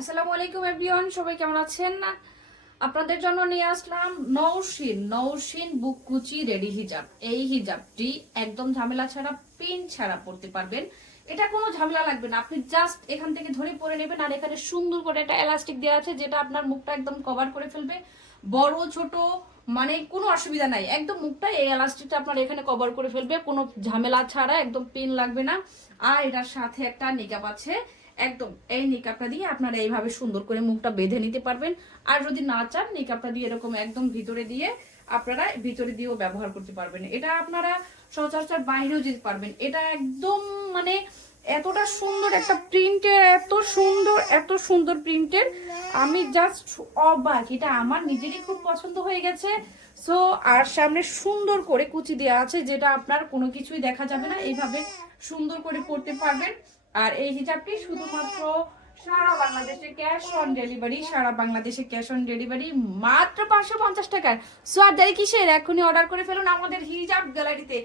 আসসালামু আলাইকুম এভরিওয়ান, সবাই কেমন আছেন? আপনাদের জন্য নিয়ে আসলাম নৌশিন বুককুচি রেডি হিজাব। এই হিজাবটি একদম ঝামেলা ছাড়া, পিন ছাড়া পরতে পারবেন। এটা কোনো ঝামেলা লাগবে না, আপনি জাস্ট এখান থেকে ধরে পরে নেবেন। আর এখানে সুন্দর করে একটা এলাস্টিক দেওয়া আছে, যেটা আপনার মুখটা একদম কভার করে ফেলবে। বড় ছোট মানে কোনো অসুবিধা নাই, একদম মুখটা এই এলাস্টিকটা আপনার এখানে কভার করে ফেলবে, কোনো ঝামেলা ছাড়া, একদম পিন লাগবে না। আর এটার সাথে একটা নিকাব আছে, একদম এই নিকাবটা দিয়ে আপনারা এইভাবে সুন্দর করে মুখটা বেঁধে নিতে পারবেন। আর যদি না চান, নিকাবটা দিয়ে এরকম একদম ভিতরে দিয়ে আপনারা ভিতরে দিয়েও ব্যবহার করতে পারবেন। এটা আপনারা সচরাচর বাইরেও যেতে পারবেন। এটা একদম মানে এতটা সুন্দর একটা প্রিন্টের, এত সুন্দর প্রিন্টের, আমি জাস্ট অবাক। এটা আমার নিজেরই খুব পছন্দ হয়ে গেছে। সো আর সামনে সুন্দর করে কুচি দেওয়া আছে, যেটা আপনার কোনো কিছুই দেখা যাবে না, এইভাবে সুন্দর করে পরতে পারবেন। আর এই হিজাবটি শুধুমাত্র সারা বাংলাদেশে ক্যাশ অন ডেলিভারি, মাত্র 550 টাকার। সো আর দেরি কিসের, এখনই অর্ডার করে ফেলুন আমাদের হিজাব গ্যালারিতে।